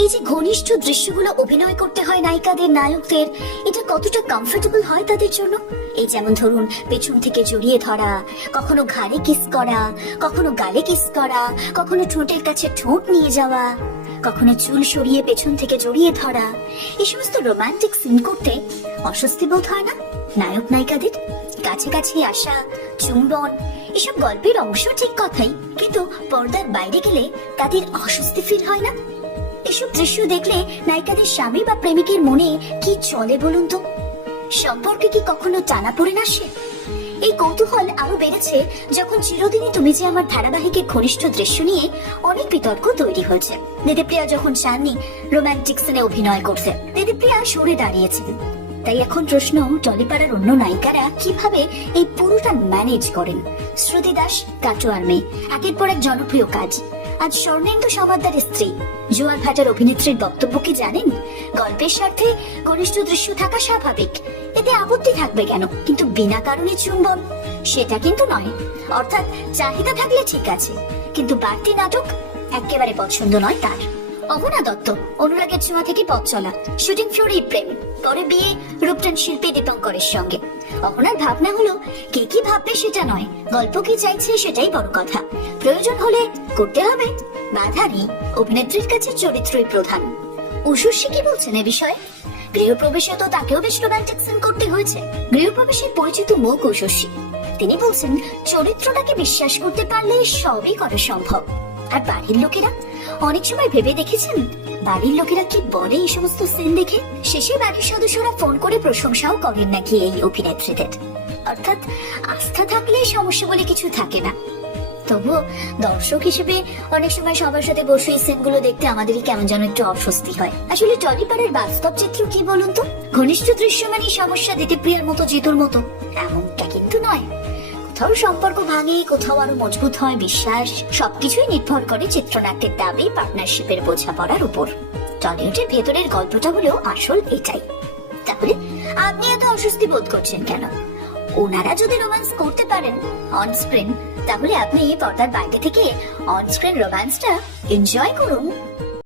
এই যে ঘনিষ্ঠ দৃশ্যগুলো অভিনয় করতে হয় নায়িকাদের নায়কদের, এটা কতটা কমফোর্টেবল হয় তাদের জন্য। এই যেমন ধরুন, পেছন থেকে জড়িয়ে ধরা, কখনো ঘাড়ে কিস করা, কখনো গালে কিস করা, কখনো ঠোঁটের কাছে ঠোঁট নিয়ে যাওয়া, কখনো চুল সরিয়ে পেছন থেকে জড়িয়ে ধরা। এই সমস্ত রোমান্টিক সিন করতে অস্বস্তি বোধ হয় না নায়ক নায়িকাদের? কাছাকাছি আসা, চুম্বন, এসব গল্পের অংশ ঠিক কথাই, কিন্তু পর্দার বাইরে গেলে তাদের অস্বস্তি ফিল হয় না? এসব দৃশ্য দেখলে নায়িকাদের স্বামী বা প্রেমিকের মনে কি চলে বলুন তো? সম্পর্কে কি কখনো টানাপোড়েন আসে? এই কৌতূহল আরো বেড়েছে যখন চিরদিনই তুমি যে আমার ধারাবাহিকের ঘনিষ্ঠ দৃশ্য নিয়ে অনেক বিতর্ক তৈরি হয়েছে। দিদিপ্রিয়া যখন চাননি রোমান্টিক সিনে অভিনয় করতে, দিদিপ্রিয়া সরে দাঁড়িয়েছিলেন। তাই এখন প্রশ্ন, টলিপাড়ার অন্য নায়িকারা কিভাবে এই পুরোটা ম্যানেজ করেন? শ্রুতি দাস কাটোয়ার মেয়ে, একের পর এক জনপ্রিয় কাজ। আজ স্বর্ণেন্দু সমাদ্দার স্ত্রী জোয়ার ভাটার অভিনেত্রীর বক্তব্য কি জানেন? গল্পের স্বার্থে ঘনিষ্ঠ দৃশ্য থাকা স্বাভাবিক, এতে আপত্তি থাকবে কেন, কিন্তু বিনা কারণে চুম্বন সেটা কিন্তু নয়। অর্থাৎ চাহিদা থাকলে ঠিক আছে, কিন্তু বাড়তি নাটক একেবারে পছন্দ নয় তার। অহনা দত্ত, অনুরাগের ছোঁয়া থেকে পথ চলা, শুটিং ফ্লোরেই প্রেম, পরে বিয়ে রূপটান শিল্পী দীপঙ্করের সঙ্গে। অহনার ভাবনা হলো কে কি ভাববে সেটা নয়, গল্প কি চাইছে সেটাই বড় কথা। প্রয়োজন হলে করতে হবে, বাধা নেই। অভিনেত্রীর কাছে চরিত্রই প্রধান। উষুশ্রী কি বলছেন এ বিষয়ে? গৃহপ্রবেশে তো তাকেও বেশ রোমান্টিক সিন করতে হয়েছে। গৃহপ্রবেশের পরিচিত মুখ উষুশ্রী, তিনি বলছেন চরিত্রটাকে বিশ্বাস করতে পারলে সবই করা সম্ভব। আর বাড়ির লোকেরা, অনেক সময় ভেবে দেখেছেন বাড়ির লোকেরা কি বলে এই সমস্ত সিন দেখে? শেষে বাড়ির সদস্যরা ফোন করে প্রশংসাও করেন নাকি এই অভিনেত্রীদের। অর্থাৎ আস্থা থাকলে সমস্যা বলে কিছু থাকে না। তবুও দর্শক হিসেবে অনেক সময় সবার সাথে বসে এই সিনগুলো দেখতে আমাদেরই কেমন যেন একটু অস্বস্তি হয়। আসলে টলিপাড়ার বাস্তব চিত্র কি বলুন তো? ঘনিষ্ঠ দৃশ্য মানে সমস্যা দিদিপ্রিয়ার মতো, জিতুর মতো এমনটা কিন্তু নয়। কোথাও সম্পর্ক ভাঙে, কোথাও আরো মজবুত হয় বিশ্বাস। সবকিছুই নির্ভর করে চিত্রনাট্যের দাবি, পার্টনারশিপের বোঝাপড়ার উপর। টলিউডের ভেতরের গল্পটা হলো আসল এটাই। তাহলে আপনি এত অস্বস্তি বোধ করছেন কেন? ওনারা যদি রোম্যান্স করতে পারেন অন স্ক্রিন, তাহলে আপনি পর্দার বাইরে থেকে অন স্ক্রিন রোম্যান্সটা এনজয় করুন।